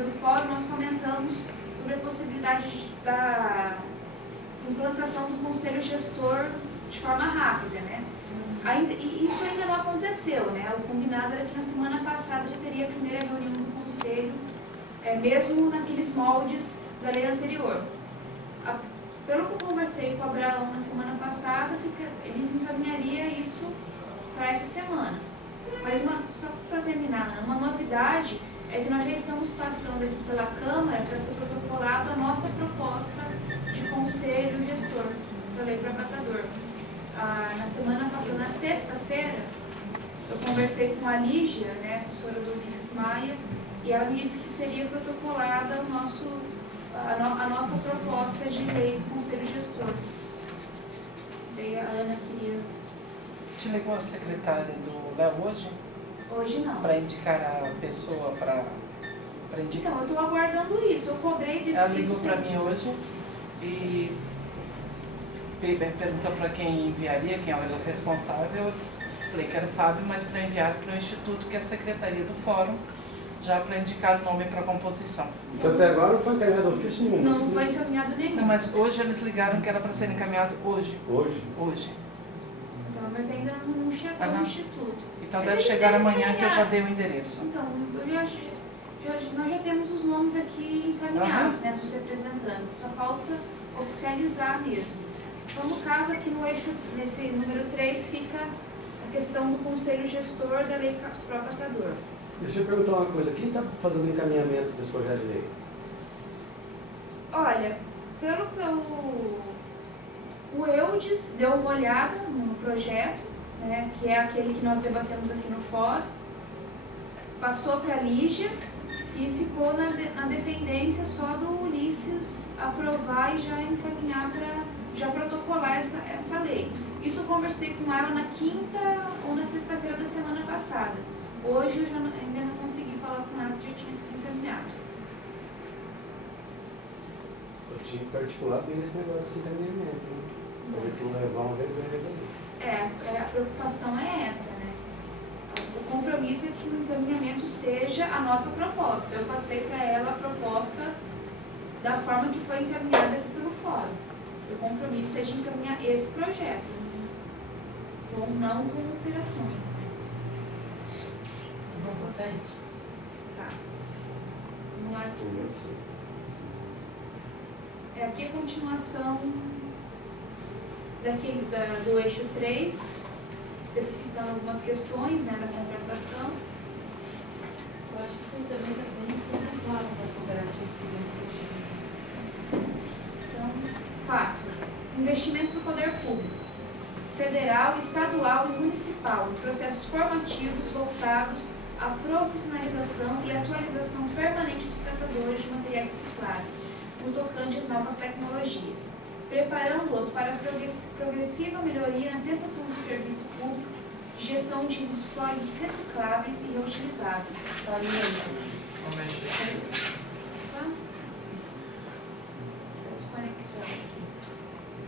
do fórum, nós comentamos sobre a possibilidade da implantação do conselho gestor de forma rápida, né? E isso ainda não aconteceu, né? O combinado era que na semana passada já teria a primeira reunião do conselho, mesmo naqueles moldes da lei anterior. Pelo que eu conversei com o Abraão na semana passada, ele encaminharia isso para essa semana. Mas só para terminar, uma novidade é que nós já estamos passando aqui pela Câmara para ser protocolado a nossa proposta de conselho gestor da lei probatador. Na semana passada, na sexta-feira, eu conversei com a Lígia, né, assessora do Ulisses Maia, e ela me disse que seria protocolada a nossa proposta de lei do conselho gestor. Daí a Ana queria... Te ligou a secretária do Léo hoje? Hoje não. Para indicar a pessoa para indicar? Então, eu estou aguardando isso. Eu cobrei de Ela ligou para mim hoje e perguntou para quem enviaria, quem era o responsável. Eu falei que era o Fábio, mas para enviar para o Instituto, que é a secretaria do Fórum, já para indicar o nome para a composição. Então até agora não foi encaminhado ofício nenhum? Não foi encaminhado nenhum. Não, mas hoje eles ligaram que era para ser encaminhado hoje. Hoje? Hoje. Então, mas ainda não chegou no Instituto. Então mas deve chegar amanhã que eu já dei o endereço. Então, nós já temos os nomes aqui encaminhados, né, dos representantes. Só falta oficializar mesmo. Então, no caso aqui no eixo, nesse número 3, fica a questão do conselho gestor da lei probatador. Deixa eu perguntar uma coisa, quem está fazendo o encaminhamento desse projeto de lei? Olha, o Eudes deu uma olhada no projeto, né, que é aquele que nós debatemos aqui no fórum, passou para a Lígia e ficou na dependência só do Ulisses aprovar e já encaminhar já protocolar essa lei. Isso eu conversei com ela na quinta ou na sexta-feira da semana passada. Hoje eu ainda não consegui falar com ela se já tinha sido encaminhado. Eu tinha que articular bem esse negócio desse encaminhamento, né? Para ver que não levar uma vez ali. A preocupação é essa, né? O compromisso é que o encaminhamento seja a nossa proposta. Eu passei para ela a proposta da forma que foi encaminhada aqui pelo fórum. O compromisso é de encaminhar esse projeto, não com alterações. Né? Vamos para frente. Tá. Vamos lá. Aqui a continuação do eixo 3, especificando algumas questões, né, da contratação. Eu acho que isso também está bem claro para as cooperativas que vão discutir. Então, 4. Investimentos do poder público, federal, estadual e municipal, em processos formativos voltados à profissionalização e atualização permanente dos tratadores de materiais recicláveis, no tocante às novas tecnologias, preparando-os para a progressiva melhoria na prestação do serviço público de gestão de resíduos sólidos recicláveis e reutilizáveis. Desconectando aqui.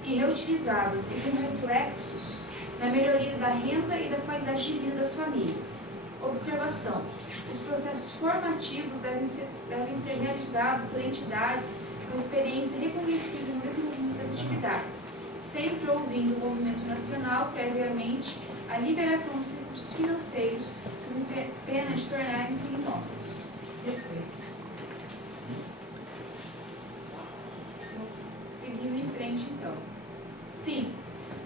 E reutilizáveis e com reflexos na melhoria da renda e da qualidade de vida das famílias. Observação: os processos formativos devem ser realizados por entidades com experiência reconhecida no desenvolvimento das atividades, sempre ouvindo o movimento nacional previamente a liberação dos recursos financeiros, sob pena de tornarem-se inóculos. Seguindo em frente, então. 5.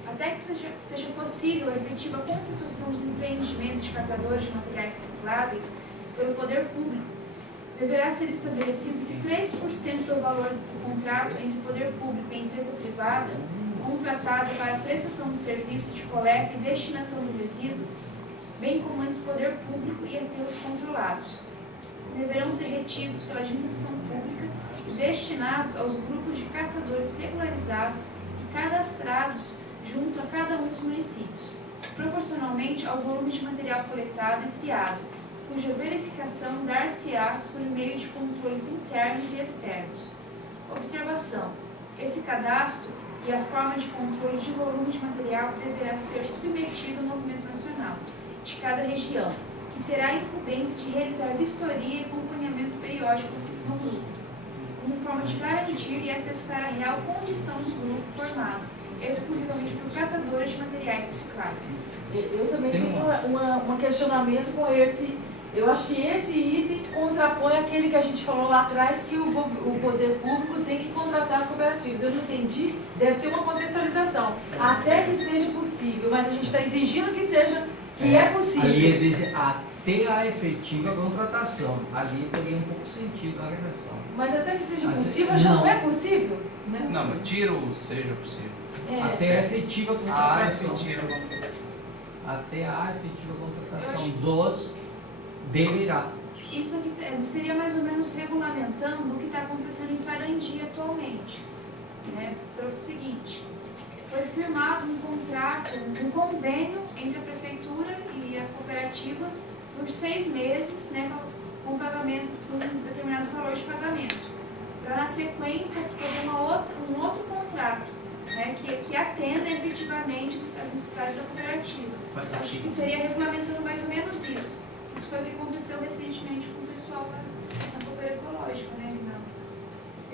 Até que seja possível a efetiva concretização dos empreendimentos de catadores de materiais recicláveis pelo poder público, deverá ser estabelecido que 3% do valor do contrato entre o poder público e a empresa privada contratada para a prestação do serviço de coleta e destinação do resíduo, bem como entre o poder público e aterros controlados, deverão ser retidos pela administração pública e destinados aos grupos de catadores regularizados e cadastrados junto a cada um dos municípios, proporcionalmente ao volume de material coletado e triado, cuja verificação dar-se-á por meio de controles internos e externos. Observação: esse cadastro e a forma de controle de volume de material deverá ser submetido ao movimento nacional de cada região, que terá a incumbência de realizar vistoria e acompanhamento periódico no grupo, como forma de garantir e atestar a real condição do grupo formado, exclusivamente por catadores de materiais recicláveis. Eu também tenho um questionamento com esse. Eu acho que esse item contrapõe aquele que a gente falou lá atrás, que o poder público tem que contratar as cooperativas. Eu não entendi, deve ter uma contextualização. Até que seja possível, mas a gente está exigindo que seja, que é possível. Ali diz até a efetiva contratação. Ali teria um pouco sentido na redação. Mas até que seja Mas possível, já não não é possível? Não, mas tira o seja possível. Até a efetiva A contratação. efetiva. Até a efetiva contratação dos deverá. Isso aqui seria mais ou menos regulamentando o que está acontecendo em Sarandi atualmente. Né? Pelo seguinte, foi firmado um contrato, um convênio entre a prefeitura e a cooperativa por 6 meses, né, com pagamento, com um determinado valor de pagamento. Para na sequência fazer um outro contrato, né, que atenda efetivamente as necessidades da cooperativa. Acho que seria regulamentando mais ou menos isso. Isso foi o que aconteceu recentemente com o pessoal na Coopera Ecológica, né, Rinaldo?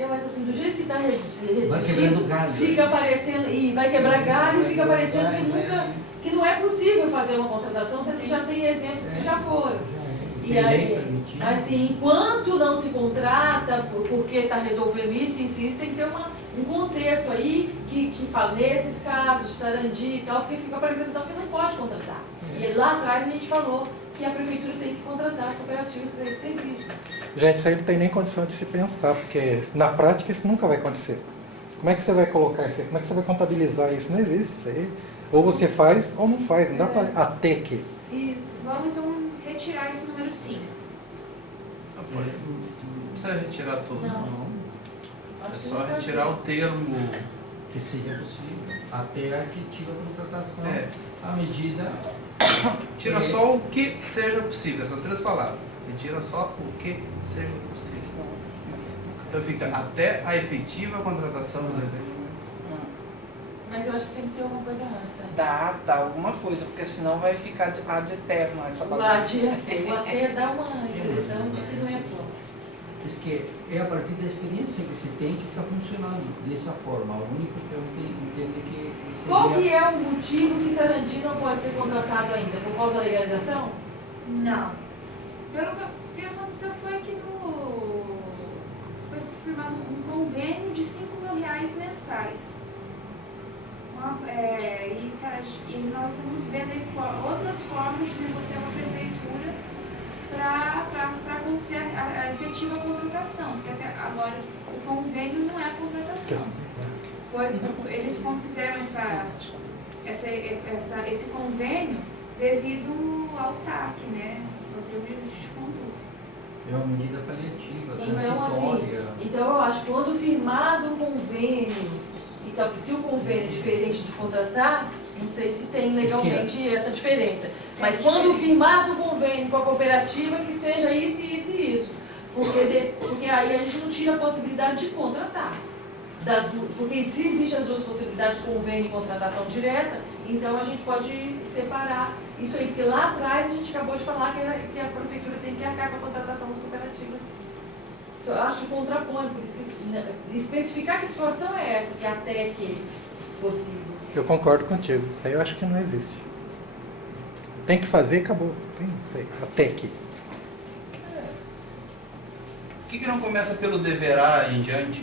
Mas assim, do jeito que está Vai quebrando redigido, galho. fica aparecendo, e vai quebrar galho, e fica parecendo que não é possível fazer uma contratação, sendo que já tem exemplos que já foram. E aí, assim, enquanto não se contrata, porque está resolvendo isso, insiste, tem que ter um contexto aí que fala nesses casos de Sarandi e tal, porque fica parecendo então que não pode contratar. E lá atrás a gente falou que a prefeitura tem que contratar as cooperativas para esse serviço. Gente, isso aí não tem nem condição de se pensar, porque na prática isso nunca vai acontecer. Como é que você vai colocar isso aí? Como é que você vai contabilizar isso? Não existe isso aí. Ou você faz ou não faz, não dá para até que. Isso. Vamos então retirar esse número 5. Não precisa retirar tudo. Não. É só retirar o termo. Que seja possível. Até a efetiva contratação. É. A medida. Tira só o que seja possível, essas 3 palavras. Retira só o que seja possível. Então fica até a efetiva contratação dos eventos. Mas eu acho que tem que ter alguma coisa antes. Né? Dá alguma coisa, porque senão vai ficar ad eterno essa O bagunça. até dá uma impressão de que não é pronto. Diz que é a partir da experiência que se tem que está funcionando dessa forma. O único que eu entendo que seria... Qual que é o motivo que Sarandi não pode ser contratado ainda? Por causa da legalização? Não. O que aconteceu foi que foi firmado um convênio de R$5.000 mensais. E nós estamos vendo aí outras formas de negociar com a prefeitura para acontecer a efetiva contratação, porque até agora o convênio não é a contratação. Eles fizeram esse convênio devido ao TAC, né? Ao termo de conduta. É uma medida paliativa, Então, transitória. então eu acho que quando firmado um convênio, então se o convênio é diferente de contratar, não sei se tem legalmente essa diferença. Mas quando firmado o convênio com a cooperativa, que seja isso, isso e isso. Porque aí a gente não tira a possibilidade de contratar. Porque se existem as duas possibilidades, convênio e contratação direta, então a gente pode separar isso aí. Porque lá atrás a gente acabou de falar que a prefeitura tem que arcar com a contratação das cooperativas. Isso eu acho que contrapõe, por isso que especificar que situação é essa, que até que possível. Eu concordo contigo, isso aí eu acho que não existe. Tem que fazer e acabou. Tem isso aí, até que. Por que não começa pelo deverá em diante?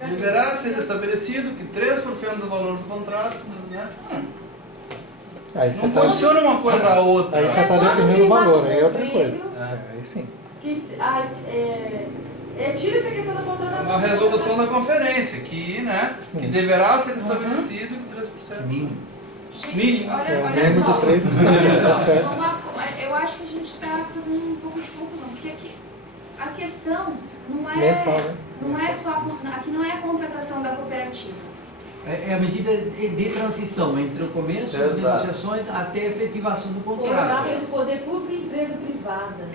Deverá ser estabelecido que 3% do valor do contrato, né? Aí você Não tá, condiciona uma coisa a outra. aí você está Quando definindo o valor, firmado aí é outra convênio, coisa. Aí sim. Tira essa questão da contratação. A resolução da conferência, que deverá ser estabelecido que 3%. Mínimo. Mínimo. Olha Menos só. de 3%, Olha tá só, certo. eu acho que a gente está fazendo um pouco de confusão, porque aqui a questão não é, Mensal, né? não é só, aqui não é a contratação da cooperativa. É a medida de transição entre o começo das Exato. negociações até a efetivação do Contrato contrato. entre poder público e empresa privada.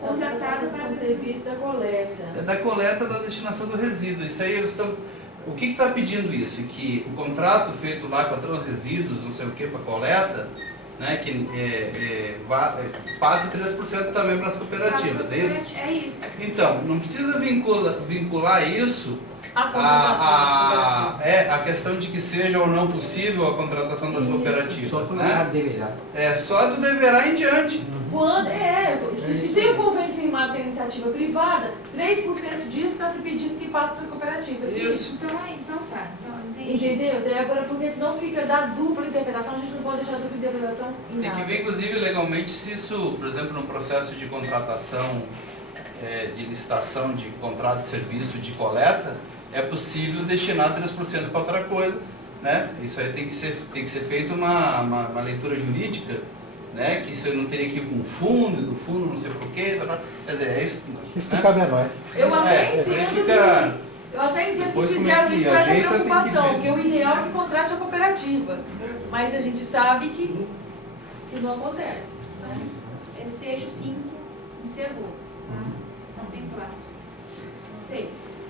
Contratada para o serviço da coleta. É da coleta da destinação do resíduo. Isso aí eles estão. O que está pedindo isso? Que o contrato feito lá com a Transresíduos, não sei o que, para coleta, né, que passe 3% também para as cooperativas, é isso? É isso. Então, não precisa vincular isso A contratação a questão de que seja ou não possível a contratação das Só cooperativas, por né? deverá. É só do deverá em diante. Se tem um convênio firmado com a iniciativa privada, 3% disso está se pedindo que passe para as cooperativas. Isso. Então tá. Então, entendi. Entendeu, Débora? Porque senão fica da dupla interpretação, a gente não pode deixar a dupla interpretação em Tem nada. que ver, inclusive, legalmente, se isso, por exemplo, no processo de contratação, de licitação de contrato de serviço de coleta, é possível destinar 3% para outra coisa, né? Isso aí tem que ser feito uma leitura jurídica, né? Que isso não teria que ir com o fundo, do fundo não sei por quê, quer dizer, é isso. Isso né? não cabe a nós. Eu até isso aí entendo fica... Eu até entendo Depois que como é fizeram que isso com essa ajeita, tem que preocupação, ver. porque o ideal é que contrate a cooperativa. Mas a gente sabe que não acontece. Né? Esse eixo 5 encerrou. Tá? Contemplado. 6.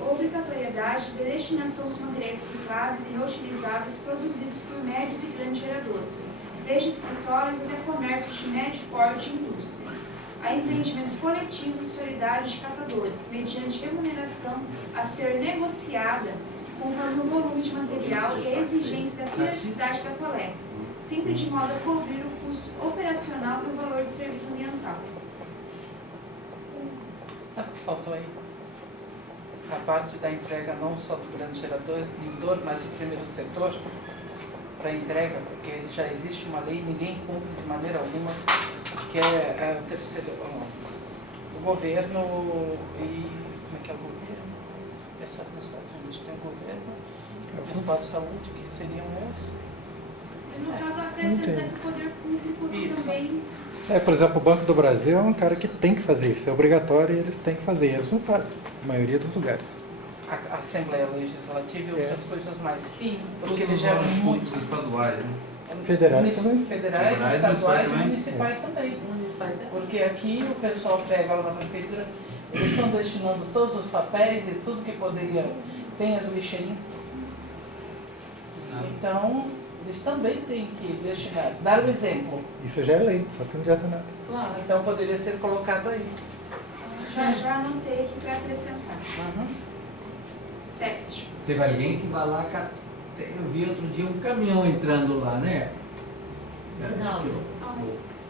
Obrigatoriedade de destinação dos materiais recicláveis e reutilizáveis produzidos por médios e grandes geradores, desde escritórios até comércios de médio porte e indústrias, a empreendimentos coletivos e solidários de catadores, mediante remuneração a ser negociada conforme o volume de material e a exigência da periodicidade da coleta, sempre de modo a cobrir o custo operacional e o valor de serviço ambiental. Sabe o que faltou aí? A parte da entrega não só do grande gerador, mas do primeiro setor, para entrega, porque já existe uma lei e ninguém cumpre de maneira alguma, que é o terceiro, o governo e... Como é que é o governo? Essa cidade a gente tem o governo, o espaço de saúde, que seriam esses. E no caso, acrescenta que o poder público Isso. também... Por exemplo, o Banco do Brasil é um cara que tem que fazer isso, é obrigatório e eles têm que fazer. Eles não fazem, a maioria dos lugares. A Assembleia Legislativa e outras coisas mais. Sim. Porque Todos eles os geram órgãos muito. públicos estaduais, né? Federais também. Federais, Federais, estaduais e municipais municipais também. Municipais é. Porque aqui o pessoal pega lá na prefeitura, eles estão destinando todos os papéis e tudo que poderia, tem as lixeirinhas. Então, eles também têm que destinar, dar o exemplo. Isso já é lei, só que não adianta nada. Claro, então poderia ser colocado aí. Já anotei aqui para acrescentar. Uhum. 7. Teve alguém que vai lá, eu vi outro dia um caminhão entrando lá, né? Não.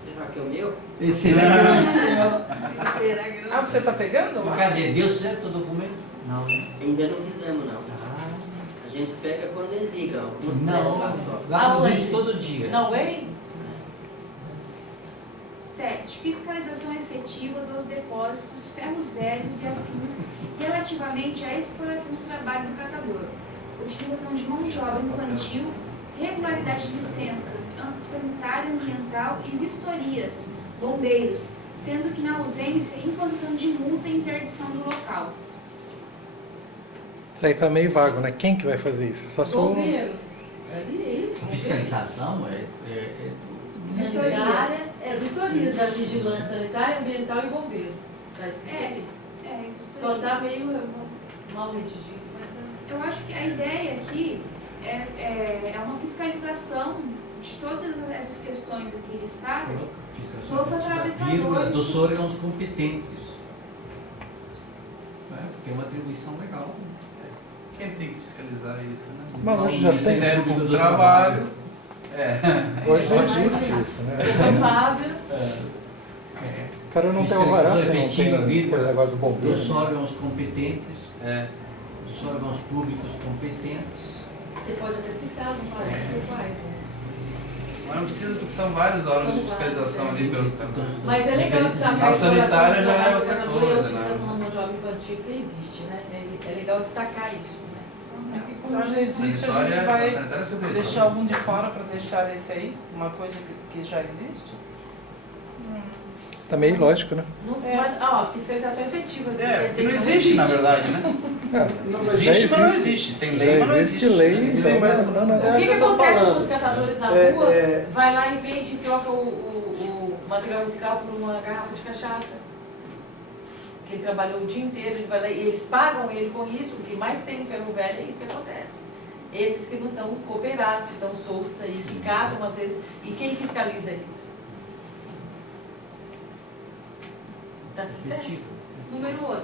Será que é o meu? Será que é o seu? Será que Ah, você está pegando lá? Cadê? Deu certo o documento? Não, né? Ainda não fizemos, não. Ah, A gente pega quando eles ligam. Uns não, lá só. lá Aonde? produz todo dia. Não, Way? 7. Fiscalização efetiva dos depósitos, ferros velhos e afins relativamente à exploração do trabalho do catador, utilização de mão de obra infantil, regularidade de licenças sanitária, ambiental e vistorias, bombeiros, sendo que na ausência, imposição de multa e interdição do local. Isso aí tá meio vago, né? Quem que vai fazer isso? Só se for... Bombeiros. É isso. Fiscalização Sanitária, vistorias da vigilância sanitária, ambiental e bombeiros. Tá escrito ali. Isso Só aí. tá meio mal redigido, mas tá. Eu acho que a ideia aqui é uma fiscalização de todas essas questões aqui listadas, dos atravessadores. Dos órgãos competentes. Porque é uma atribuição legal. Quem tem que fiscalizar isso, né? Mas hoje O já tem. Ministério Público do Trabalho. Hoje já existe isso, né? O Fábio. O cara não tem alvará, você não tem Efetiva, aquele negócio do bombeiro. Dos órgãos competentes, É. dos órgãos públicos competentes. Você pode até citar, não pode ser quais, Mas não precisa, porque são vários órgãos de fiscalização ali pelo que tá. mas é legal destacar A sanitária já é a outra exploração do coisa, trabalho, a utilização né? da mão de obra infantil que existe, né? É legal destacar isso, né? Como já existe, a Sanitária, gente vai sanitária é serviço, deixar né? algum de fora para deixar esse aí, uma coisa que já existe? Tá meio ilógico, né? Não, mas, fiscalização efetiva. quer dizer Não que existe, na verdade, né? Já Existe, mas não existe. Tem lei, Já mas não existe existe. lei, Sim, então mas- não dá nada. O que eu tô acontece falando. com os catadores na É, rua? é. Vai lá em frente e troca o material reciclável por uma garrafa de cachaça. Que ele trabalhou o dia inteiro, ele vai lá, e eles pagam ele com isso, o que mais tem no ferro velho é isso que acontece. Esses que não estão cooperados, que estão soltos aí, que catam às vezes. E quem fiscaliza isso? Tá certo? Efetivo. Número 8.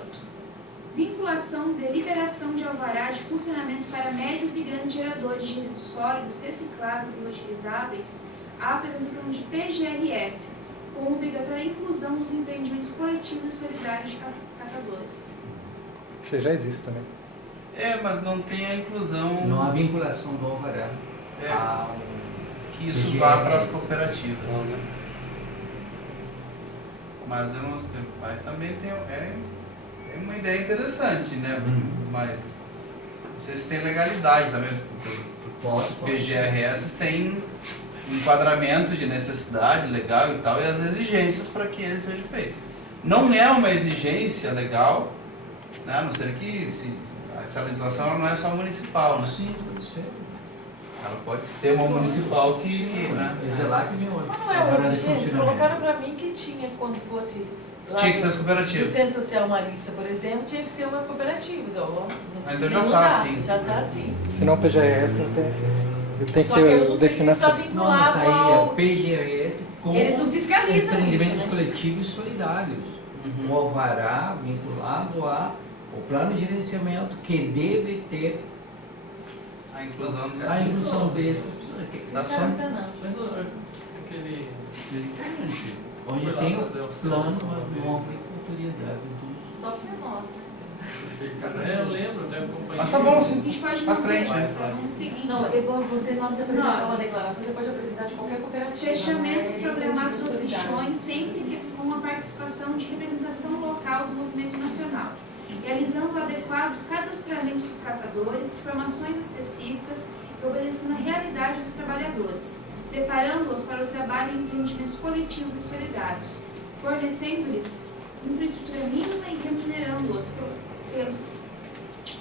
Vinculação de liberação de alvará de funcionamento para médios e grandes geradores de resíduos sólidos, recicláveis e reutilizáveis à apresentação de PGRS, com obrigatória inclusão nos empreendimentos coletivos e solidários de catadores. Isso já existe também. Mas não tem a inclusão Não há vinculação do alvará É. ao que isso PGRS. vá para as cooperativas. Não, né? Mas eu não sei, aí também tem é uma ideia interessante, né? Mas não sei se tem legalidade também. Os PGRS têm um enquadramento de necessidade legal e tal, e as exigências para que ele seja feito. Não é uma exigência legal, né? A não ser que essa legislação ela não é só municipal, né? Sim, pode ser. Ela pode ter uma municipal que né? É de lá que vem o Mas não é alvará uma de exigência, funcionamento. colocaram para mim que tinha quando fosse lá Tinha que ser as no cooperativas. Centro Social Marista, por exemplo, tinha que ser umas cooperativas. Ó, não Mas precisa então já tá mudar, assim. Já está assim. Senão o PGRS não tem fim. Ele tem que Só que eu ter não sei se isso está destinação. Não, mas vinculado aí é o ao... PGRS com Eles não fiscalizam isso, empreendimentos né? coletivos e solidários. Uhum. O alvará vinculado ao plano de gerenciamento que deve ter A inclusão a inclusão desses. Da São Fiscaliza não. Mas aquele. diferentes. Hoje tem o plano, mas não há autoridade. Só que é nossa. Eu lembro, né? Mas tá bom, A assim. gente pode Pra manter, frente, né? vamos seguir. Não, é bom você não precisa apresentar uma declaração, você pode apresentar de qualquer cooperativa. Fechamento né? programado dos Solidário. lixões, sempre com a participação de representação local do movimento nacional, realizando o adequado cadastramento dos catadores, formações específicas e obedecendo à realidade dos trabalhadores, preparando-os para o trabalho em empreendimentos coletivos e solidários, fornecendo-lhes infraestrutura mínima e remunerando-os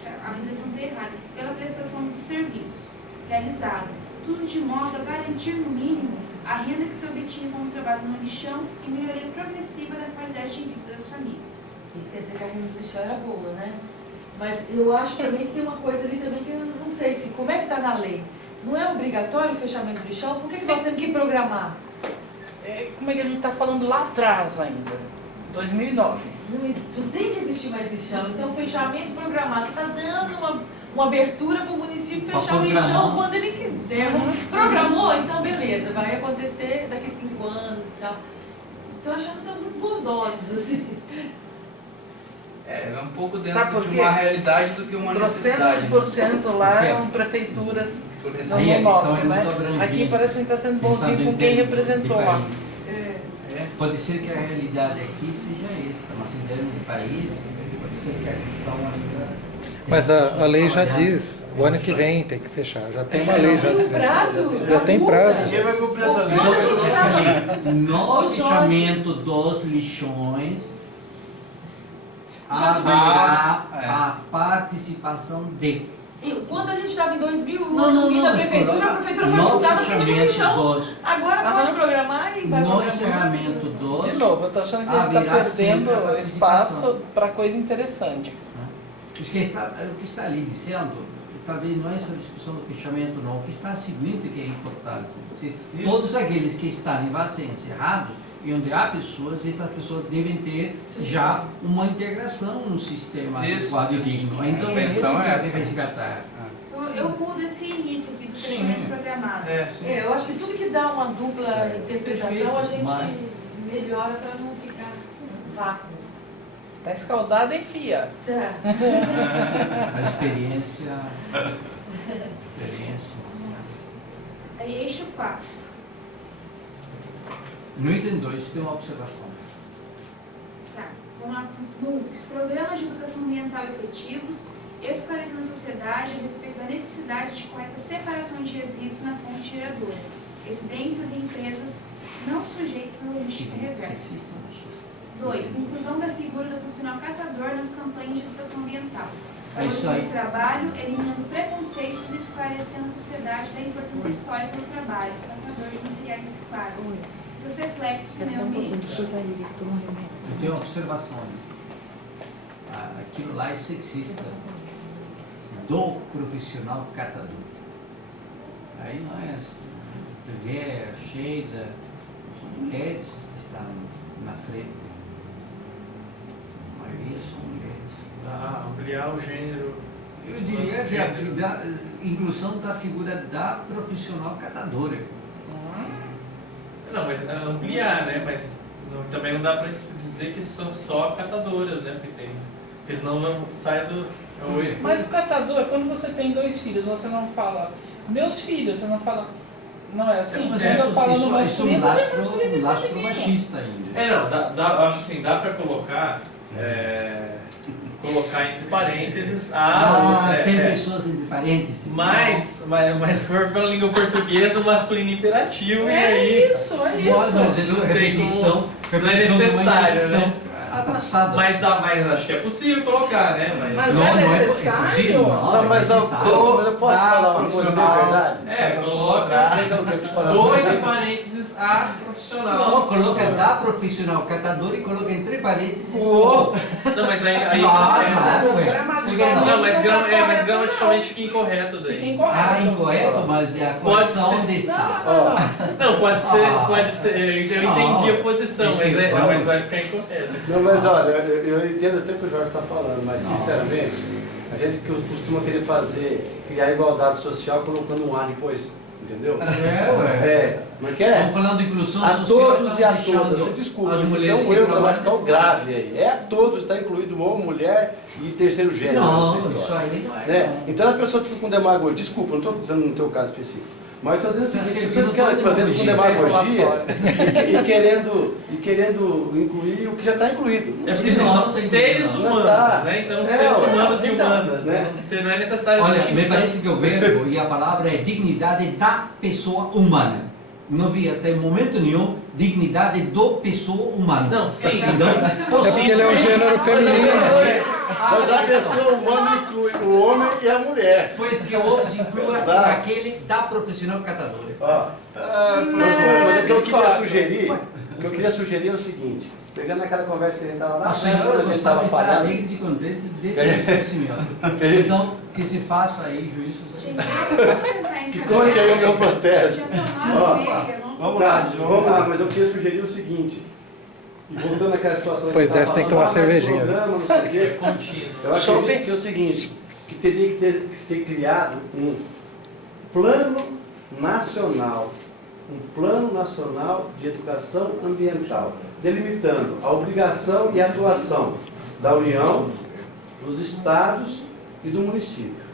a realização está errada, pela prestação dos serviços realizada, tudo de modo a garantir no mínimo a renda que se obtinha com o trabalho no lixão e melhoria progressiva da qualidade de vida das famílias. Isso quer dizer que a renda do lixão era boa, né? Mas eu acho também que tem uma coisa ali também que eu não sei se, como é que está na lei? Não é obrigatório o fechamento do lixão? Por que nós temos que programar? Como é que a gente está falando lá atrás ainda? 2009. Não tem que existir mais lixão. Então, fechamento programado. Você está dando uma abertura para o município Pra fechar o programar. lixão quando ele quiser. Programou? Então, beleza. Vai acontecer daqui a 5 anos e tal. Estou achando que estão muito bondosos, assim. É um pouco Sabe dentro por de quê? uma realidade do que uma necessidade. 300% lá eram prefeituras, Por não exemplo. Sim, a no questão nosso, é muito né? abrangente. Aqui parece que a gente está sendo Pensando bonzinho em com quem termos de representou lá. país. Pode ser que a realidade aqui seja essa, mas em termos de país, pode ser que a questão ainda... Mas a lei já diz, o ano que vem tem que fechar. Já tem uma lei já Tem um dizendo. prazo? Já tem prazo. Ninguém vai cumprir essa lei. Quando a gente tava... No Ô, Jorge. fechamento dos lixões, Jorge, haverá mas- a participação de... E quando a gente estava em 2000, Não, assumindo a mas prefeitura foi no multada porque tinha fechamento lixão. dos... Agora pode programar e vai No programar. encerramento dos... De novo, eu estou achando que ele está Haverá sempre a perdendo participação. espaço para coisa interessante. O que está ali dizendo, talvez não é essa discussão do fechamento, não. O que está seguinte que é importante. Se todos aqueles que estarem vão ser encerrados, e onde há pessoas, essas pessoas devem ter já uma integração no sistema Isso. adequado e digno. Então, A é isso que intenção é essa. deve resgatar. Eu mudo esse início aqui do fechamento programado. Eu acho que tudo que dá uma dupla interpretação a gente mas- melhora para não ficar vácuo. Está escaldado, enfia. Tá. A experiência... Aí, eixo 4. No item 2 tem uma observação. Tá. Vamos lá. No Programas de Educação Ambiental Efetivos, esclarecendo a sociedade a respeito da necessidade de correta separação de resíduos na fonte geradora, residências e empresas não sujeitas à logística reversa. Sexista, machista. 2. Inclusão da figura do profissional catador nas campanhas de educação ambiental. É isso aí. O trabalho, eliminando preconceitos e esclarecendo a sociedade da importância histórica do trabalho, catador de materiais recicláveis, seus reflexos no meio ambiente. Eu tenho uma observação ali. Aquilo lá é sexista do profissional catador. Aí nós, Triguer, Sheila, são mulheres que estão na frente. A maioria são mulheres. Ampliar o gênero. Eu diria que a inclusão da figura da profissional catadora. Não, mas ampliar, né? Mas também não dá para dizer que são só catadoras, né? Porque senão não sai do... Mas o catador, quando você tem 2 filhos, você não fala meus filhos, você não fala. Não é assim? Mas Quando eu falo no masculino, não é masculino e lastro feminino. machista ainda. Eu acho assim, dá para colocar entre parênteses tem pessoas entre parênteses. mas se for pela língua portuguesa, o masculino imperativo e aí... Isso, é Às isso. vezes Não a tem repetição, não é necessário, né? Atraçada. Mas acho que é possível colocar, né? Mas Não, é não é necessário? possível, Não, mas eu posso falar uma coisa de verdade? Coloca do entre parênteses a profissional. Não, coloca da profissional catador e coloca entre parênteses Não, mas aí claro, ué. Não, mas gramaticalmente fica incorreto daí. Fica incorreto. Incorreto, mas é a Pode correção ser. onde está. Não, pode ser. Eu entendi a posição, mas vai ficar incorreto. Não, mas olha, eu entendo até o que o Jorge está falando, mas sinceramente, a gente que costuma querer criar igualdade social colocando um A depois, entendeu? Não quer? Estamos falando de inclusão A social. todos e a deixando todas, você desculpa, as você tem mulheres um que erro trabalham gramatical grave aí. É a todos, está incluído homem, mulher e terceiro gênero Não, nessa isso história. aí não é. Né? Então as pessoas ficam com demagogia, desculpa, não estou dizendo no teu caso específico, mas eu estou dizendo o seguinte, as pessoas ficam às vezes com demagogia e querendo incluir o que já está incluído. É porque são seres humanos, né? Então seres humanos e humanas, né? Você não é necessário Olha, me distinção. parece que o verbo e a palavra é dignidade da pessoa humana. Não vi até momento nenhum dignidade do pessoa humana. Não, sim. Então, É porque ele é um gênero feminino. Mas a pessoa humana inclui o homem e a mulher. Pois que hoje inclua Exato. aquele da profissional catadora. Mas o que eu queria sugerir é o seguinte, pegando aquela conversa que a gente estava lá, A senhora quando a gente estava gostaria de estar falando. alegre e contente desse acontecimento. Então, que se faça aí juízos. Que conte aí o meu protesto. Vamos Vamos lá, mas eu queria sugerir o seguinte, e voltando àquela situação Depois dessa tem que tomar cervejinha. Programa, não sei o quê, Contínuo. eu acredito que é o seguinte, que teria que ser criado um plano nacional de educação ambiental, delimitando a obrigação e a atuação da União, dos estados e do município.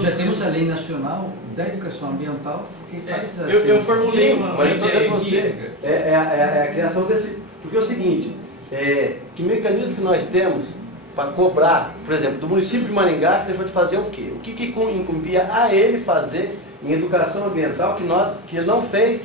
Já temos a Lei Nacional da Educação Ambiental que faz eu formulei Sim, uma mas eu estou dizendo ideia para você, é a criação desse... Porque é o seguinte, que mecanismo que nós temos para cobrar, por exemplo, do município de Maringá, que deixou de fazer o quê? O que incumbia a ele fazer em educação ambiental que ele não fez?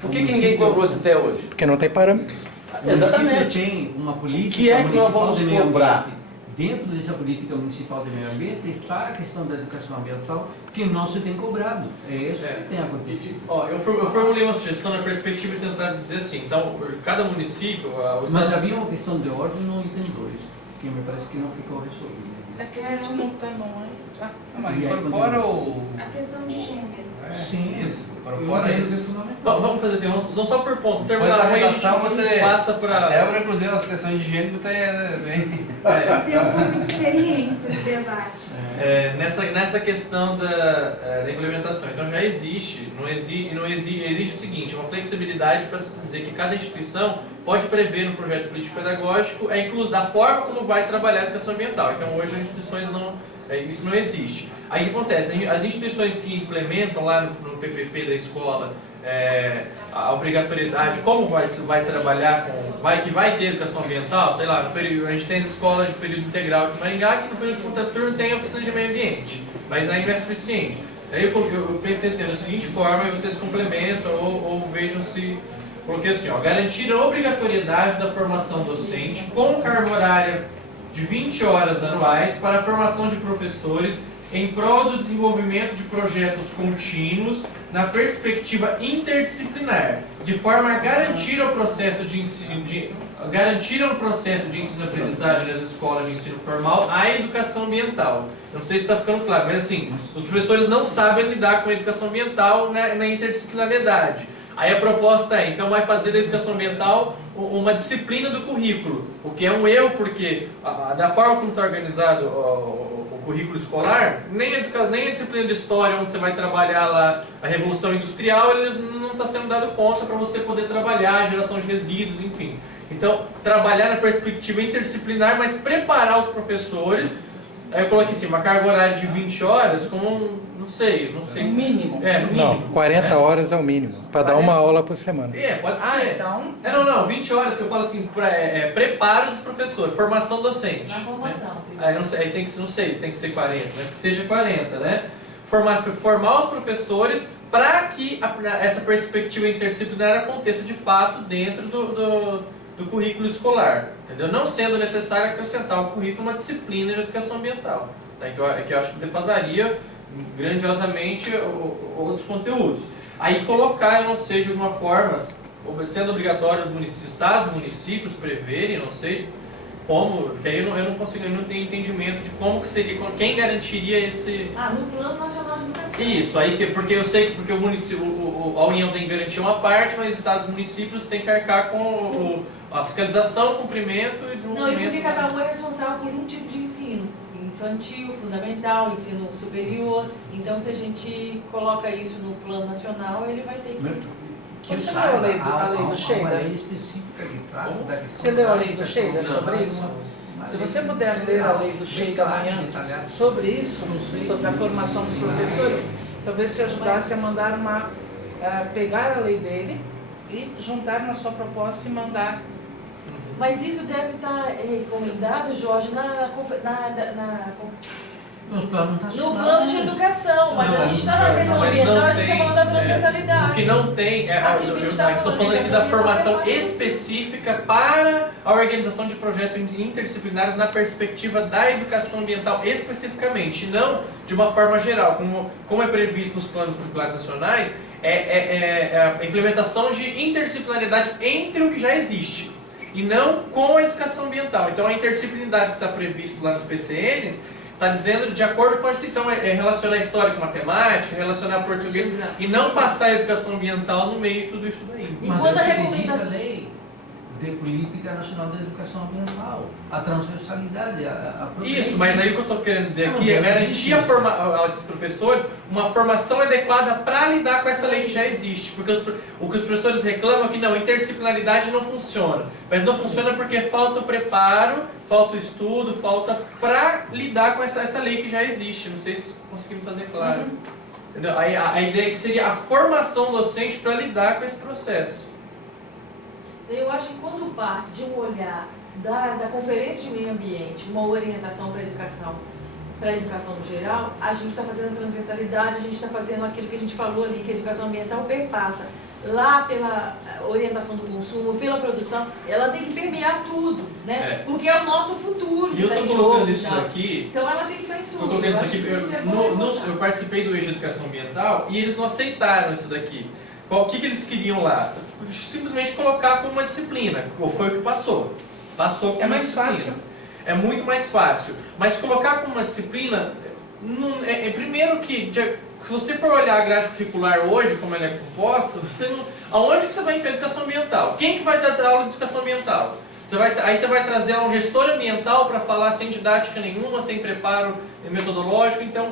Por que ninguém cobrou isso até hoje? Porque não tem parâmetros. Exatamente. Tem uma política Que é que nós municipal vamos de meio cobrar? ambiente. Dentro dessa política municipal de meio ambiente está a questão da educação ambiental que não se tem cobrado. É isso que tem acontecido. Eu formulei uma sugestão na perspectiva de tentar dizer assim, então, cada município... Mas havia uma questão de ordem no item 2, que me parece que não ficou resolvida. É que a gente não tá, não é? Mas incorpora o... A questão de gênero. Sim, Isso, incorpora isso. Vamos fazer assim, vamos só por ponto. Depois Terminar da a redação gente você... passa para... A Débora, inclusive, as questões de gênero tem bem... Tem um pouco de experiência no debate. Nessa questão da implementação, então já existe o seguinte, uma flexibilidade para se dizer que cada instituição pode prever no projeto político-pedagógico a inclusão da forma como vai trabalhar a educação ambiental. Então hoje as instituições isso não existe. Aí o que acontece? As instituições que implementam lá no PPP da escola a obrigatoriedade, como vai trabalhar que vai ter educação ambiental, sei lá, a gente tem as escolas de período integral de Maringá, que no período de contraturno tem a oficina de meio ambiente, mas ainda é suficiente. Aí eu pensei assim, da seguinte forma, vocês complementam ou vejam se... Coloquei assim, garantir a obrigatoriedade da formação docente com carga horária de 20 horas anuais para a formação de professores em prol do desenvolvimento de projetos contínuos na perspectiva interdisciplinar, de forma a garantir o processo de ensino, e ensino-aprendizagem nas escolas de ensino formal a educação ambiental. Eu não sei se está ficando claro, mas assim, os professores não sabem lidar com a educação ambiental na interdisciplinariedade. Aí a proposta é, então, vai fazer da educação ambiental uma disciplina do currículo, o que é um erro, porque da forma como está organizado o currículo escolar, nem a disciplina de história, onde você vai trabalhar lá a Revolução Industrial, eles não está sendo dado conta para você poder trabalhar a geração de resíduos, enfim. Então, trabalhar na perspectiva interdisciplinar, mas preparar os professores. Aí eu coloquei assim, uma carga horária de 20 horas com, não sei. No mínimo. No mínimo. Não, 40 horas é o mínimo, para dar uma aula por semana. Pode ser. Então... Não, 20 horas que eu falo assim, preparo dos professores, formação docente. Na formação. Né? Não sei, aí tem que ser 40, mas que seja 40, né? Formar os professores para que essa perspectiva interdisciplinar aconteça de fato dentro do currículo escolar, entendeu? Não sendo necessário acrescentar ao currículo uma disciplina de educação ambiental, né? que eu acho que defasaria grandiosamente outros conteúdos. Aí colocar, eu não sei, de alguma forma, sendo obrigatório os estados e municípios preverem, não sei como, porque aí eu não consigo, eu não tenho entendimento de como que seria, quem garantiria esse... no Plano Nacional de Educação. Isso, aí porque eu sei que a União tem que garantir uma parte, mas os estados e municípios têm que arcar com a fiscalização, o cumprimento e desenvolvimento. Não, e porque cada um é responsável por um tipo de ensino. Infantil, fundamental, ensino superior. Então, se a gente coloca isso no Plano Nacional, ele vai ter que... Você leu a lei do Sheila? Uma lei específica que trata da questão. Você leu a lei do Sheila Não, sobre isso? Se você puder ler a lei do Sheila amanhã sobre isso, sobre a formação dos professores, talvez te ajudasse a mandar pegar a lei dele e juntar na sua proposta e mandar. Mas isso deve estar recomendado, Jorge, Nos planos no plano de educação, mas a gente está na questão ambiental, a gente está falando da transversalidade. O que não tem, eu estou falando aqui da formação específica para a organização de projetos interdisciplinares na perspectiva da educação ambiental especificamente, não de uma forma geral, como é previsto nos planos curriculares nacionais, a implementação de interdisciplinaridade entre o que já existe e não com a educação ambiental. Então a interdisciplinaridade que está prevista lá nos PCNs está dizendo de acordo com isso, então relacionar história com matemática, relacionar português e não passar a educação ambiental no meio de tudo isso daí. E Mas quando a é o que recomendação... diz a lei de Política Nacional de Educação Ambiental, a transversalidade, a Isso, mas aí o que eu estou querendo dizer aqui é garantir aos professores uma formação adequada para lidar com essa lei que já existe. Porque o que os professores reclamam é que não, interdisciplinaridade não funciona. Mas não funciona porque falta o preparo, falta o estudo, falta para lidar com essa lei que já existe. Não sei se conseguimos fazer claro. Entendeu? A ideia que seria a formação docente para lidar com esse processo. Eu acho que quando parte de um olhar da Conferência de Meio Ambiente, uma orientação para a educação no geral, a gente está fazendo a transversalidade, a gente está fazendo aquilo que a gente falou ali, que a educação ambiental perpassa lá pela orientação do consumo, pela produção, ela tem que permear tudo, né? Porque é o nosso futuro. E eu estou colocando isso aqui. Então ela tem que estar em tudo. Estou colocando isso aqui. Eu participei do eixo de educação ambiental e eles não aceitaram isso daqui. O que eles queriam lá? Simplesmente colocar como uma disciplina. Ou foi o que passou. Passou como uma disciplina. É mais fácil. É muito mais fácil. Mas colocar como uma disciplina, primeiro que, se você for olhar a grade curricular hoje, como ela é composta, aonde que você vai enfiar educação ambiental? Quem que vai dar aula de educação ambiental? Aí você vai trazer um gestor ambiental para falar sem didática nenhuma, sem preparo metodológico. Então,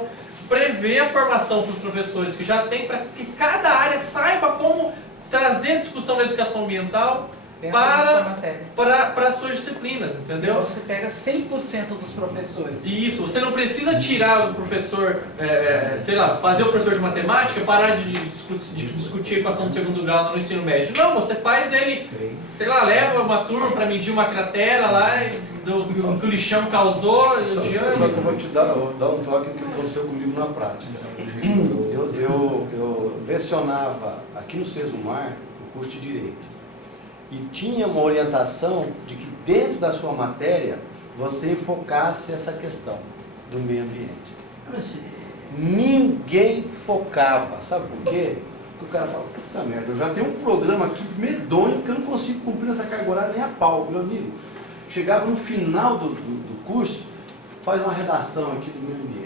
prever a formação para os professores que já tem, para que cada área saiba como trazer a discussão da educação ambiental para as suas disciplinas, entendeu? Você pega 100% dos professores. Isso, você não precisa tirar o professor, sei lá, fazer o professor de matemática, parar de discutir a equação do segundo grau no ensino médio. Não, você faz ele, sei lá, leva uma turma para medir uma cratera lá, do que o lixão causou. Só que eu vou te dar um toque que aconteceu comigo na prática. Eu lecionava aqui no Sesumar o curso de Direito. E tinha uma orientação de que dentro da sua matéria você enfocasse essa questão do meio ambiente. Mas, Ninguém focava. Sabe por quê? Porque o cara fala, puta merda, eu já tenho um programa aqui medonho que eu não consigo cumprir essa carga horária nem a pau, meu amigo. Chegava no final do curso, faz uma redação aqui do meio ambiente.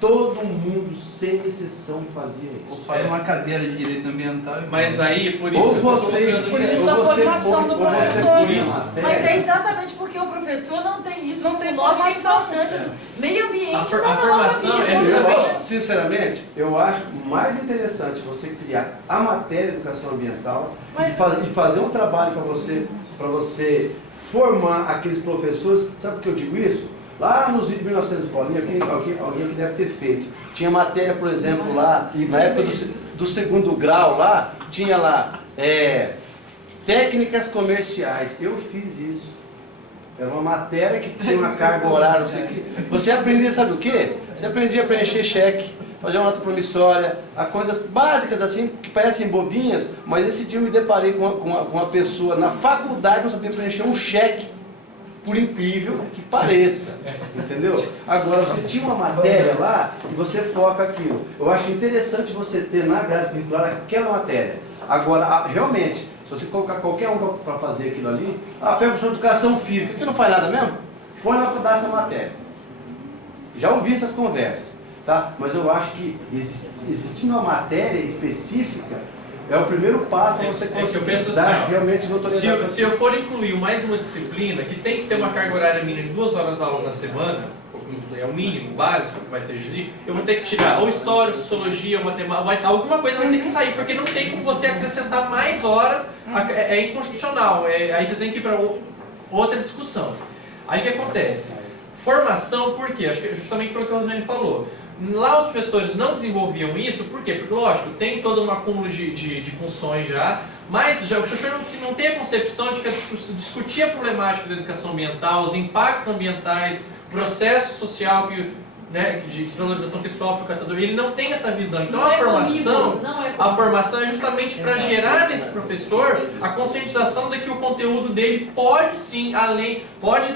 Todo mundo, sem exceção, fazia Ou isso. faz uma cadeira de direito ambiental. Mas aí, por isso, Ou eu tô você, colocando Por assim, isso a formação do professor. Mas Mas é exatamente porque o professor não tem isso. Não tem o norte é formação. importante. Meio ambiente A tá na nossa formação vida. é Eu justamente- acho, sinceramente, eu acho mais interessante você criar a matéria de educação ambiental e fazer um trabalho para você formar aqueles professores. Sabe por que eu digo isso? Lá nos 1900 bolinha, alguém que deve ter feito. Tinha matéria, por exemplo, lá, na época do segundo grau, lá, tinha lá técnicas comerciais. Eu fiz isso. Era uma matéria que tinha uma carga horária, não sei o quê. Você aprendia, sabe o quê? Você aprendia a preencher cheque, fazer uma nota promissória, a coisas básicas assim, que parecem bobinhas, mas esse dia eu me deparei com uma pessoa na faculdade que não sabia preencher um cheque, por incrível que pareça, entendeu? Agora, você tinha uma matéria lá e você foca aquilo. Eu acho interessante você ter na grade curricular aquela matéria. Agora, realmente, se você colocar qualquer um para fazer aquilo ali, pega o professor de educação física, que não faz nada mesmo, põe lá para dar essa matéria. Já ouvi essas conversas, tá? Mas eu acho que existindo uma matéria específica, é o primeiro passo para você É que eu conseguir penso dar assim, ó, realmente notoriedade. se eu for incluir mais uma disciplina que tem que ter uma carga horária mínima de 2 horas de aula na semana, é o mínimo, básico que vai ser exigido, eu vou ter que tirar ou história, sociologia, matemática, alguma coisa vai ter que sair, porque não tem como você acrescentar mais horas, é inconstitucional, aí você tem que ir para outra discussão. Aí o que acontece? Formação, por quê? Acho que é justamente pelo que a Rosane falou. Lá os professores não desenvolviam isso, por quê? Porque, lógico, tem todo um acúmulo de funções já, mas já o professor não tem a concepção de que discutir a problemática da educação ambiental, os impactos ambientais, o processo social de desvalorização que sofre o catador, ele não tem essa visão. Então a formação é justamente para gerar nesse professor a conscientização de que o conteúdo dele pode sim, pode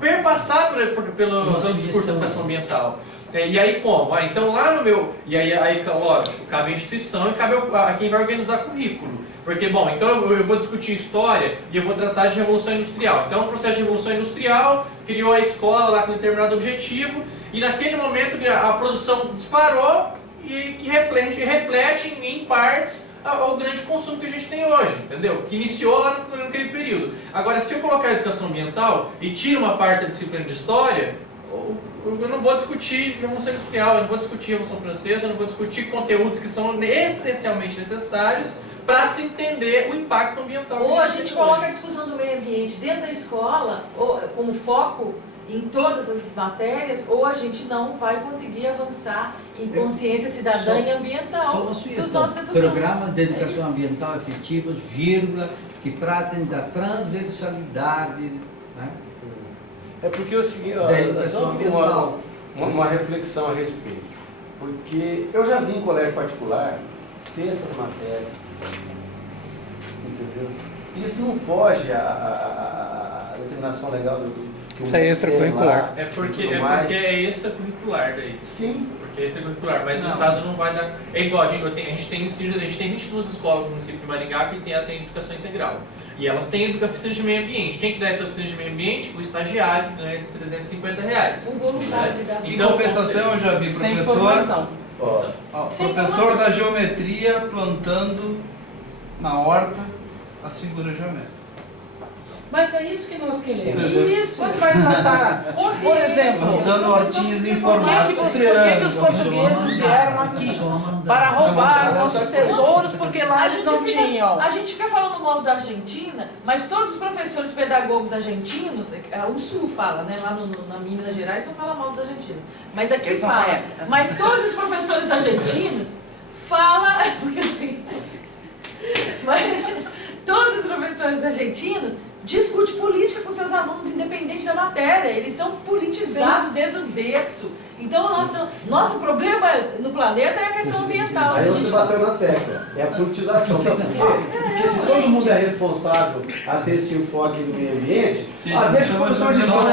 perpassar pelo discurso da educação ambiental. E aí como? Então lá no meu... E aí lógico, cabe a instituição e cabe a quem vai organizar currículo. Porque, bom, então eu vou discutir história e eu vou tratar de revolução industrial. Então o processo de revolução industrial criou a escola lá com um determinado objetivo e naquele momento a produção disparou e que reflete em partes ao grande consumo que a gente tem hoje, entendeu? Que iniciou lá naquele período. Agora, se eu colocar a educação ambiental e tiro uma parte da disciplina de história, eu não vou discutir Revolução Industrial, eu não vou discutir Revolução Francesa, eu não vou discutir conteúdos que são essencialmente necessários para se entender o impacto ambiental. Ou a gente coloca a discussão do meio ambiente dentro da escola, ou, como foco em todas as matérias, ou a gente não vai conseguir avançar em consciência cidadã e ambiental Só uma dos sugestão. nossos educantes. Programas de educação É isso. ambiental efetivos, vírgula, que tratem da transversalidade, né? É porque o seguinte, Da educação ambiental. uma reflexão a respeito. Porque eu já vi em colégio particular ter essas matérias, entendeu? Isso não foge à determinação legal do que o Isso é extracurricular. É porque mais. é extracurricular daí. Sim. Porque é extracurricular, mas o Estado não vai dar... É igual, a gente tem 22 escolas no município de Maringá que tem educação integral. E elas têm oficina de meio ambiente. Quem que dá essa oficina de meio ambiente? O estagiário, que ganha R$350. Um voluntário de dar. Em Então, compensação, eu já vi Sem professor, formação. professor da geometria plantando na horta as figuras geométricas. Mas é isso que nós queremos. Isso. Quando vai tratar, por exemplo, Plantando hortinhas em por formato. que os portugueses vieram aqui? Para roubar nossos tesouros, porque lá eles não tinham. A gente fica falando mal da Argentina, mas todos os professores pedagogos argentinos, o Sul fala, né? Lá na Minas Gerais não fala mal dos argentinos, mas aqui Eles não fala. conhecem. Mas todos os professores argentinos falam, porque mas todos os professores argentinos discutem política com seus alunos, independente da matéria. Eles são politizados desde o berço. Então, nosso problema no planeta é a questão ambiental. Aí você bateu na tecla, é a politização, sabe por quê? Porque se todo mundo é responsável a ter esse enfoque no meio ambiente, deixa a professor de Vamos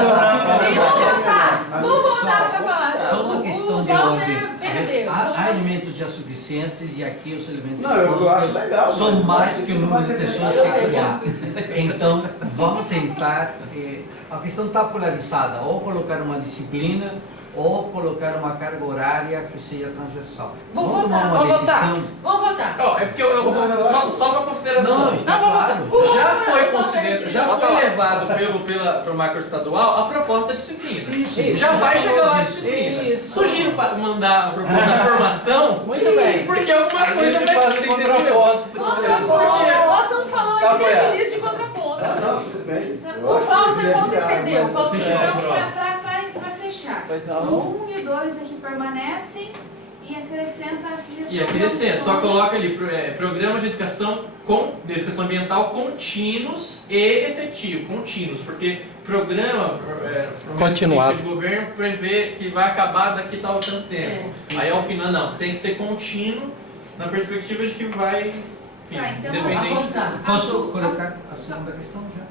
voltar para falar. Só uma questão de ordem. Perdeu. Há alimentos já suficientes e aqui os alimentos Não, eu acho legal. são mais que o número de pessoas que criar. Então, vamos tentar. A questão está polarizada, ou colocar uma disciplina, ou colocar uma carga horária que seja transversal. Vamos tomar votar, uma decisão. Vamos votar. Ó, é porque só uma consideração. Não, está claro. Já foi considerado, já foi levado pelo macro estadual a proposta da disciplina. Isso. Já vai chegar lá a disciplina. Isso. Sugiro mandar a proposta da formação, Muito bem. porque alguma coisa vai faz ser, contrapontos, tem que ser. Nós estamos falando Tá aqui desde o apoiado. início de contraponto. Não, tudo bem. O Walter decedeu. O Walter Então, para fechar, Pois o não. 1 e o 2 aqui permanecem e acrescenta a sugestão. E acrescenta, só coloca ali programas de educação ambiental contínuos e efetivos, contínuos, porque programa Continuado. de governo prevê que vai acabar daqui a tal tanto tempo. Aí ao final não, tem que ser contínuo na perspectiva de que vai, enfim, Tá, então, independente. Posso colocar a segunda questão já?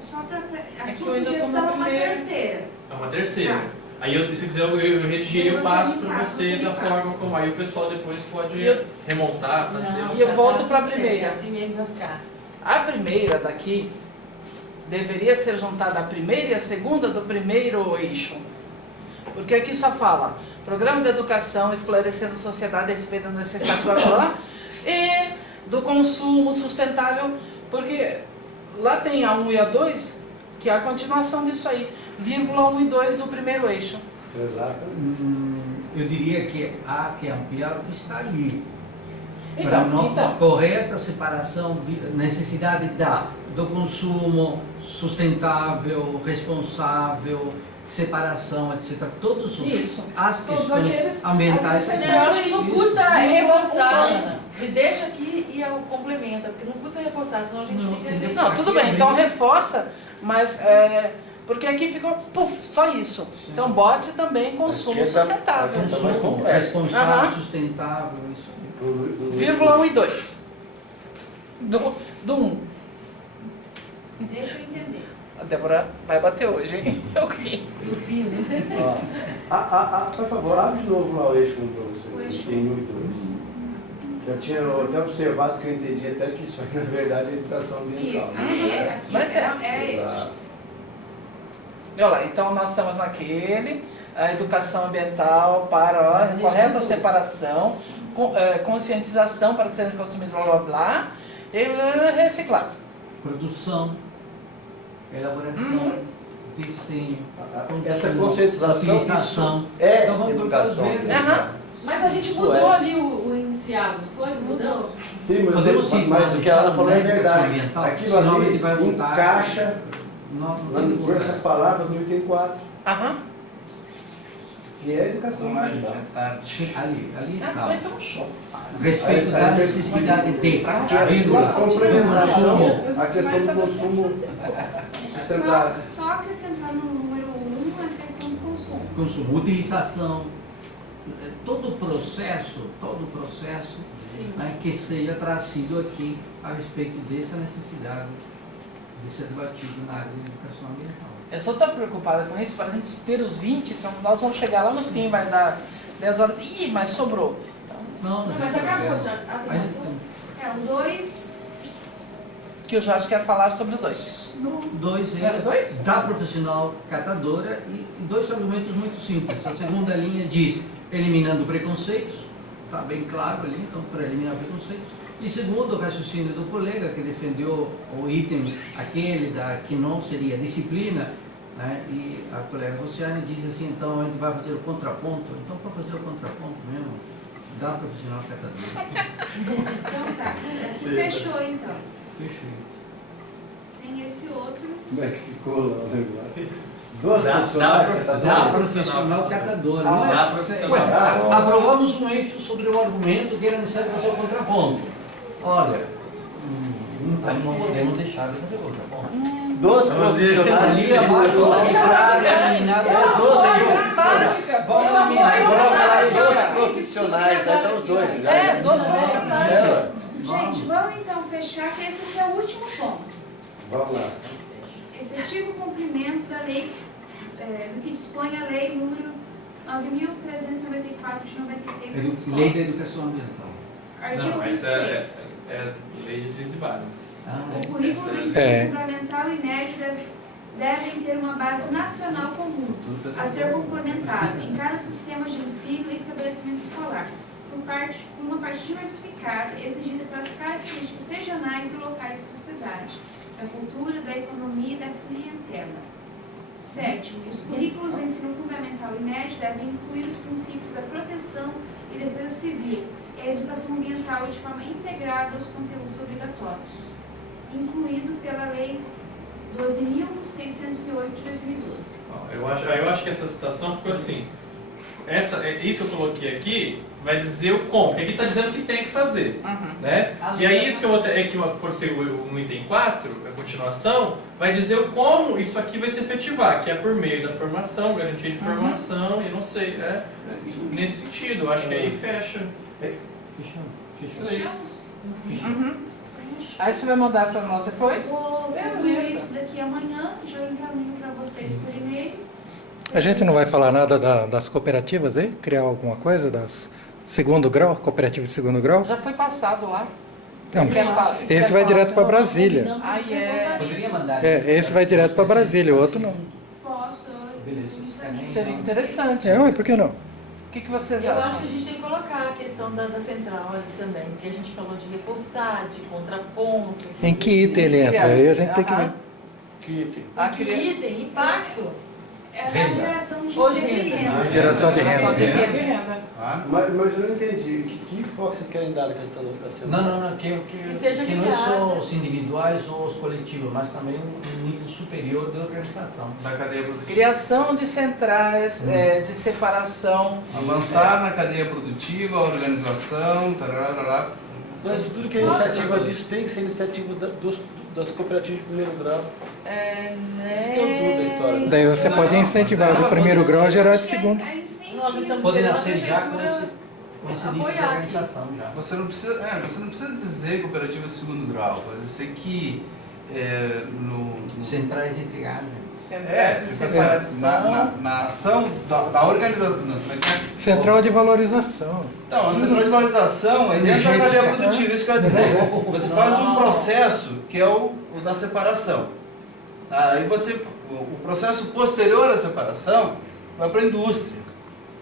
Só para a que sua eu ainda tô sugestão na é uma primeira. terceira. É uma terceira. Tá. Aí eu, se quiser, eu redigiria Você o passo me para passa, você você da me passa. forma como aí o pessoal depois pode E eu- remontar, fazer. E eu volto para a primeira. Assim mesmo vai ficar. A primeira daqui deveria ser juntada a primeira e a segunda do primeiro eixo. Porque aqui só fala programa de educação esclarecendo a sociedade a respeito da necessidade blá, blá, blá, e do consumo sustentável, porque lá tem a 1 e a 2, que é a continuação disso aí, vírgula 1 e 2 do primeiro eixo. Exato. Eu diria que há que ampliar o que está ali. Para Então, uma correta separação, necessidade do consumo sustentável, responsável, separação, etc. Todos Isso. as Todos questões aqueles ambientais. acrescentados. Eu acho que não custa Isso. reforçar, Isso. Ana. Me deixa aqui e eu complementa, porque não custa reforçar, senão a gente Não, fica entendeu? assim. Não, tudo bem, então reforça, mas porque aqui ficou puf, só isso. Então bote também consumo Aqui tá- sustentável. aqui tá mais Consumo complexo. responsável, Aham. sustentável, isso aí. Vírgula 1 e 2. Do 1. Deixa eu entender. A Débora vai bater hoje, hein? Ok. Ó, por favor, abre de novo lá o eixo 1 para você. O eixo Tem 1 e 2. Eu tinha até observado que eu entendi até que isso aí, na verdade, é educação ambiental. Isso, aqui Mas era Exato. esse. Olha lá, então nós estamos naquele, a educação ambiental para a correta separação, conscientização para que seja consumido, blá blá blá, e reciclado. Produção, elaboração, desenho, Essa consumo, conscientização, utilização. isso é Então, vamos educação ver. ambiental. Aham. Mas a gente Isso mudou é. ali o iniciado, não foi? Mudou. Sim, mas, Podemos sim, mas o que a Ana falou é educação verdade. ambiental, Aquilo senão ali ele vai voltar. encaixa Não lá tem com essas palavras no item 4, Aham. que é educação ambiental. Sim, ali Ah, está. então show. Respeito da necessidade de vírgula, Complementação, consumo. a questão do consumo sustentável. Só acrescentando no número 1 a questão do consumo. Consumo, utilização, todo o processo né, que seja trazido aqui a respeito dessa necessidade de ser debatido na área de educação ambiental. Eu só estou preocupada com isso, para a gente ter os 20, então nós vamos chegar lá no fim, vai dar 10 horas. Ih, mas sobrou. Não, Mas tem acabou problema. já. Ainda tem. É, o 2. Que o Jorge quer falar sobre o 2. Dois Era dois? da profissional catadora e dois argumentos muito simples. A segunda linha diz eliminando preconceitos, está bem claro ali, então para eliminar preconceitos. E segundo o raciocínio do colega que defendeu o item aquele que não seria disciplina, né, e a colega Luciane diz assim, então a gente vai fazer o contraponto. Então para fazer o contraponto mesmo, da profissional catadora. Então tá. Se fechou então. Perfeito. Tem esse outro. Como é que ficou lá o negócio? Duas Dá profissionais profissional. catadoras? Profissional catadora. Ah, Mas, dá profissional. ué, aprovamos um eixo sobre o argumento que era necessário fazer o contraponto. Olha, Então não podemos deixar de fazer outra. Bom, Dos profissionais ali abaixo, lá de praga, eliminado, dos profissionais. Vamos eliminar. Colocar dos profissionais, aí estão os dois. É, dos profissionais. Gente, vamos então fechar, que esse aqui é o último ponto. Vamos lá. Efetivo cumprimento da lei, do que dispõe a lei número 9.394 de 96 das escolas. Lei da Educação Ambiental. Artigo Não, essa 26. é lei de trilhos e bases. O currículo do ensino fundamental e médio devem ter uma base nacional comum, a ser complementada em cada sistema de ensino e estabelecimento escolar, por uma parte diversificada, exigida pelas características regionais e locais da sociedade, da cultura, da economia e da clientela. 7. Os currículos do ensino fundamental e médio devem incluir os princípios da proteção e defesa civil e a educação ambiental de forma integrada aos conteúdos obrigatórios, incluído pela Lei 12.608 de 2012. Eu acho que essa citação ficou assim. Isso que eu coloquei aqui vai dizer o como, porque aqui está dizendo o que tem que fazer. Né? E aí isso que eu vou ter, que pode ser no item 4, a continuação, vai dizer o como isso aqui vai se efetivar, que é por meio da formação, garantia de formação, e não sei, nesse sentido, eu acho que aí fecha. Fechamos? Aí você vai mandar para nós depois? Vou concluir isso daqui amanhã, já encaminho para vocês por e-mail. A gente não vai falar nada das cooperativas aí? Criar alguma coisa das segundo grau, cooperativa de segundo grau? Já foi passado lá. Não, Quer falar- esse quer vai falar direto de para novo? Brasília. Poderia mandar. Esse vai direto para Brasília, o outro não. Posso. Beleza, isso também. Seria interessante. Ué, por que não? O que vocês Eu acham? acho que a gente tem que colocar a questão da central ali também, porque a gente falou de reforçar, de contraponto. Em que item ele entra? Aí a gente tem que ver. Que item? Que item? Impacto? É a Renda. geração de Hoje renda e renda. renda. Geração de Só de renda. renda e renda. Mas eu não entendi. Que foco vocês querem dar na questão da educação? Não, que seja não é só criada. os individuais ou os coletivos, mas também um nível superior de organização. Da cadeia produtiva. Criação de centrais de separação. Avançar na cadeia produtiva, a organização, tarará. Mas tudo que é iniciativa disso tem que ser iniciativa das cooperativas de primeiro grau. Isso que é o tudo da história. Daí você pode incentivar do primeiro grau a gerar de segundo. Nós estamos Pode vendo a nascer já com prefeitura esse nível de apoiar aqui. organização já. Você não precisa dizer cooperativa de segundo grau, mas eu sei que Centrais de intrigagem. Centrais de você separação. na ação da organização. Central de valorização. Então, a central de valorização é dentro da cadeia produtiva, isso quer dizer. Você faz um processo que é o da separação. Aí o processo posterior à separação vai para a indústria,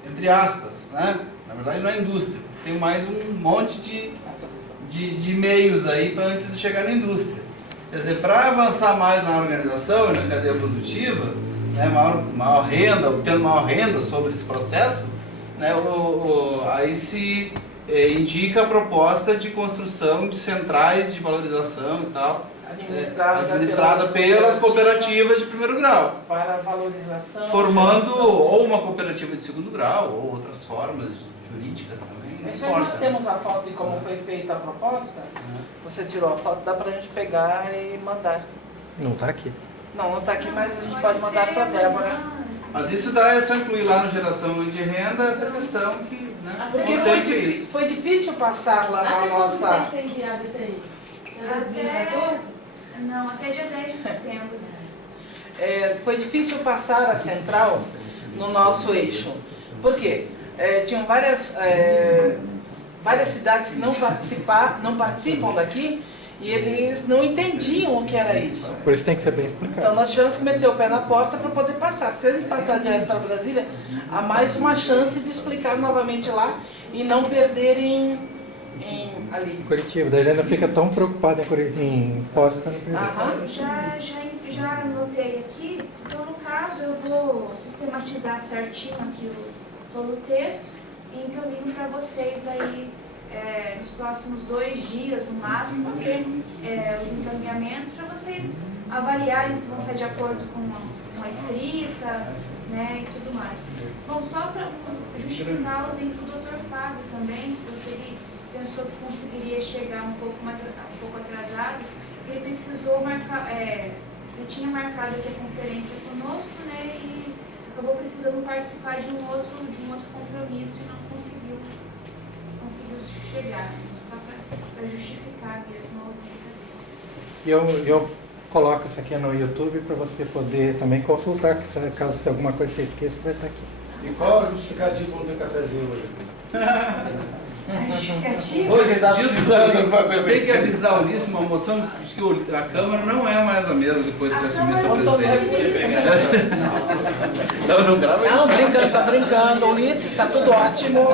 entre aspas, né? Na verdade não é indústria, tem mais um monte de meios aí para antes de chegar na indústria. Quer dizer, para avançar mais na organização e na cadeia produtiva, né, maior renda, obtendo maior renda sobre esse processo, né, aí se indica a proposta de construção de centrais de valorização e tal, administrada pelas cooperativas de primeiro grau, Para valorização. formando geração. ou uma cooperativa de segundo grau ou outras formas jurídicas também. Não Isso aí nós importa. temos a foto de como foi feita a proposta. Você tirou a foto, dá pra gente pegar e mandar. Não está aqui. Não está aqui, mas a gente pode mandar para Débora. Mas isso dá, é só incluir lá no geração de renda essa questão que, né, Porque contempla isso. foi difícil passar lá na Até quando tem nossa. que ser enviado isso aí? Até Até, 2014? não, até dia 10 de setembro. Foi difícil passar a central no nosso eixo. Por quê? Tinham várias cidades que não participam daqui e eles não entendiam o que era isso. Por isso tem que ser bem Então explicado. nós tivemos que meter o pé na porta para poder passar. Se a gente passar direto para Brasília, há mais uma chance de explicar novamente lá e não perderem ali. Curitiba, daí ainda fica tão preocupado em Foz que não perdeu. Aham. Já anotei aqui, então no caso eu vou sistematizar certinho aqui todo o texto e encaminho para vocês aí nos próximos 2 dias, no máximo, os encaminhamentos para vocês avaliarem se vão estar de acordo com a escrita, né, e tudo mais. Bom, só para justificar a ausência do Dr. Fábio também, porque ele pensou que conseguiria chegar um pouco atrasado. ele precisou marcar, ele tinha marcado aqui a conferência conosco, né, e acabou precisando participar de um outro compromisso e não conseguiu chegar, só para justificar mesmo a ausência dele. E eu coloco isso aqui no YouTube para você poder também consultar, que caso se alguma coisa você esqueça, vai estar aqui. E qual a justificativa para não ter cafezinho hoje? A justificativa? Hoje está precisando de alguma coisa. Tem que avisar o Ulisses, uma moção, que a Câmara não é mais a mesma depois que ele assumir essa presidência. Não, não grava isso. Não, brincando, tá brincando. Ulisses, tá tudo ótimo.